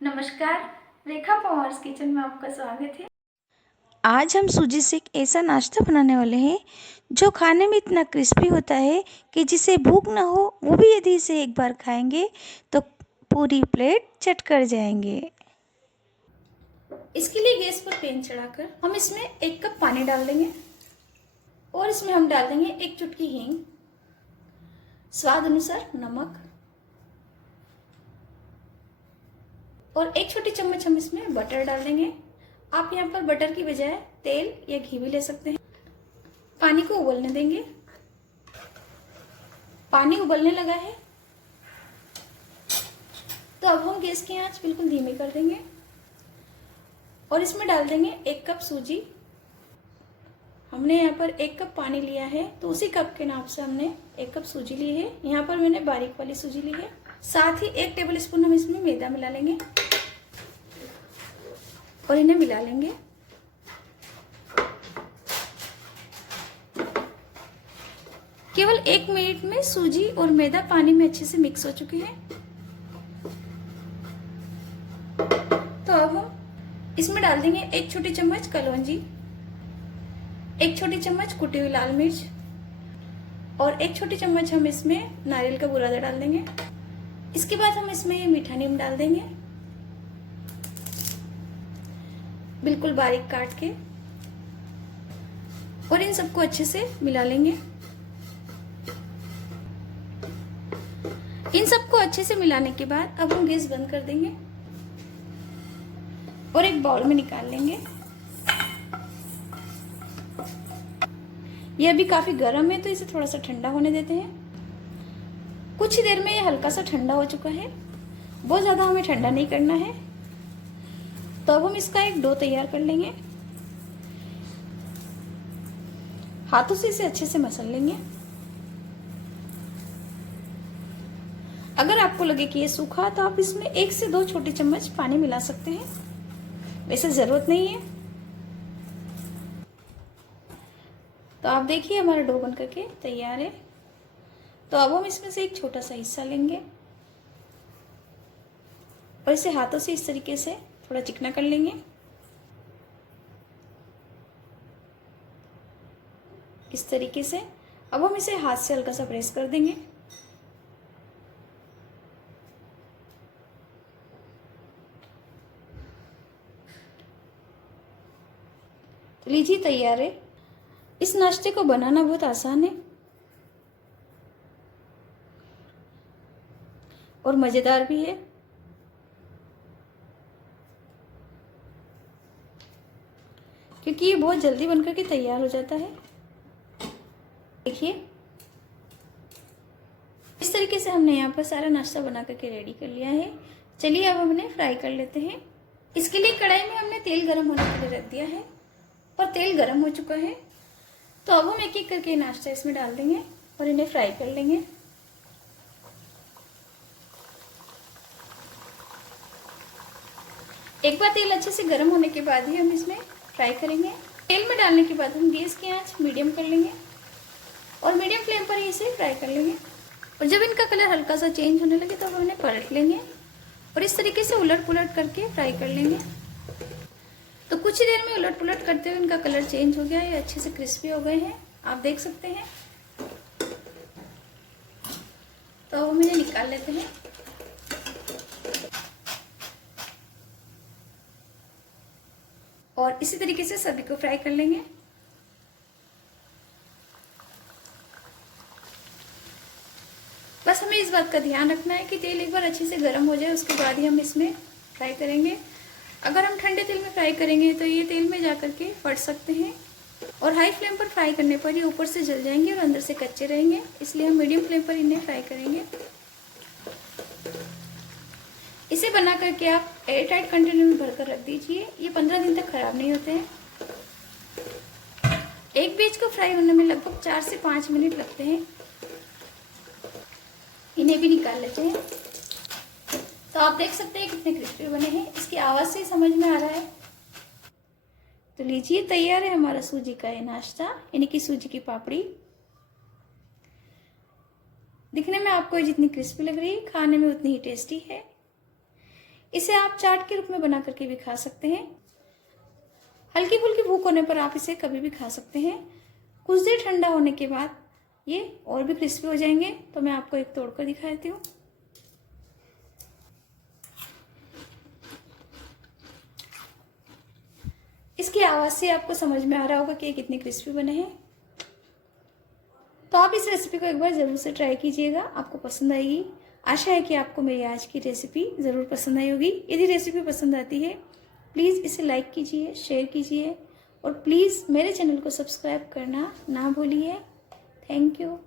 नमस्कार, रेखा पवार्स किचन में आपका स्वागत है। आज हम सूजी से एक ऐसा नाश्ता बनाने वाले हैं जो खाने में इतना क्रिस्पी होता है कि जिसे भूख ना हो वो भी यदि इसे एक बार खाएंगे तो पूरी प्लेट चट कर जाएंगे। इसके लिए गैस पर पैन चढ़ाकर हम इसमें 1 कप पानी डाल देंगे और इसमें हम डाल देंगे 1 चुटकी हींग, स्वाद अनुसार नमक और 1 छोटी चम्मच हम इसमें बटर डाल देंगे। आप यहाँ पर बटर की बजाय तेल या घी भी ले सकते हैं। पानी को उबलने देंगे। पानी उबलने लगा है तो अब हम गैस की आंच बिल्कुल धीमी कर देंगे और इसमें डाल देंगे 1 कप सूजी। हमने यहाँ पर 1 कप पानी लिया है तो उसी कप के नाप से हमने 1 कप सूजी ली है। यहाँ पर मैंने बारीक वाली सूजी ली है। साथ ही 1 टेबल स्पून हम इसमें मैदा मिला लेंगे और इन्हें मिला लेंगे। केवल 1 मिनट में सूजी और मैदा पानी में अच्छे से मिक्स हो चुके हैं। तो अब हम इसमें डाल देंगे 1 छोटी चम्मच कलौंजी, 1 छोटी चम्मच कुटी हुई लाल मिर्च और 1 छोटी चम्मच हम इसमें नारियल का बुरादा डाल देंगे। इसके बाद हम इसमें ये मीठा नीम डाल देंगे बिल्कुल बारीक काट के और इन सबको अच्छे से मिला लेंगे। इन सबको अच्छे से मिलाने के बाद अब हम गैस बंद कर देंगे और एक बाउल में निकाल लेंगे। यह अभी काफी गर्म है तो इसे थोड़ा सा ठंडा होने देते हैं। कुछ ही देर में यह हल्का सा ठंडा हो चुका है। बहुत ज्यादा हमें ठंडा नहीं करना है। तो अब हम इसका एक डो तैयार कर लेंगे। हाथों से इसे अच्छे से मसल लेंगे। अगर आपको लगे कि ये सूखा तो आप इसमें 1 से 2 छोटी चम्मच पानी मिला सकते हैं, वैसे जरूरत नहीं है। तो आप देखिए हमारा डो बन करके तैयार है। तो अब हम इसमें से एक छोटा सा हिस्सा लेंगे और इसे हाथों से इस तरीके से थोड़ा चिकना कर लेंगे। इस तरीके से अब हम इसे हाथ से हल्का सा प्रेस कर देंगे। तो लीजिए तैयार है। इस नाश्ते को बनाना बहुत आसान है और मजेदार भी है। क्योंकि ये बहुत जल्दी बनकर के तैयार हो जाता है। देखिए इस तरीके से हमने यहाँ पर सारा नाश्ता बना करके रेडी कर लिया है। चलिए अब हम इन्हें फ्राई कर लेते हैं। इसके लिए कढ़ाई में हमने तेल गर्म होने के लिए रख दिया है और तेल गर्म हो चुका है। तो अब हम एक एक करके नाश्ता इसमें डाल देंगे और इन्हें फ्राई कर लेंगे। एक बार तेल अच्छे से गर्म होने के बाद ही हम इसमें फ्राई करेंगे। तेल में डालने के बाद हम गैस की आंच मीडियम कर लेंगे और मीडियम फ्लेम पर ही इसे फ्राई कर लेंगे। और जब इनका कलर हल्का सा चेंज होने लगे तो हम इन्हें पलट लेंगे और इस तरीके से उलट पुलट करके फ्राई कर लेंगे। तो कुछ ही देर में उलट पुलट करते हुए इनका कलर चेंज हो गया, ये अच्छे से क्रिस्पी हो गए हैं, आप देख सकते हैं। तो हम इन्हें निकाल लेते हैं। और इसी तरीके से सभी को फ्राई कर लेंगे। बस हमें इस बात का ध्यान रखना है कि तेल एक बार अच्छे से गर्म हो जाए, उसके बाद ही हम इसमें फ्राई करेंगे। अगर हम ठंडे तेल में फ्राई करेंगे तो ये तेल में जा करके फट सकते हैं और हाई फ्लेम पर फ्राई करने पर ये ऊपर से जल जाएंगे और अंदर से कच्चे रहेंगे। इसलिए हम मीडियम फ्लेम पर इन्हें फ्राई करेंगे। इसे बना करके आप एयर टाइट कंटेनर में भरकर रख दीजिए। ये 15 दिन तक खराब नहीं होते हैं। एक बैच को फ्राई होने में लगभग 4 से 5 मिनट लगते हैं। इन्हें भी निकाल लेते हैं। तो आप देख सकते हैं कितने क्रिस्पी बने हैं, इसकी आवाज से समझ में आ रहा है। तो लीजिए तैयार है हमारा सूजी का ये नाश्ता, यानी कि सूजी की पापड़ी। दिखने में आपको जितनी क्रिस्पी लग रही है, खाने में उतनी ही टेस्टी है। इसे आप चाट के रूप में बना करके भी खा सकते हैं। हल्की फुल्की भूख होने पर आप इसे कभी भी खा सकते हैं। कुछ देर ठंडा होने के बाद ये और भी क्रिस्पी हो जाएंगे। तो मैं आपको एक तोड़ कर दिखा देती हूँ। इसकी आवाज़ से आपको समझ में आ रहा होगा कि ये कितने क्रिस्पी बने हैं। तो आप इस रेसिपी को एक बार ज़रूर से ट्राई कीजिएगा, आपको पसंद आएगी। आशा है कि आपको मेरी आज की रेसिपी ज़रूर पसंद आई होगी। यदि रेसिपी पसंद आती है प्लीज़ इसे लाइक कीजिए, शेयर कीजिए और प्लीज़ मेरे चैनल को सब्सक्राइब करना ना भूलिए। Thank you.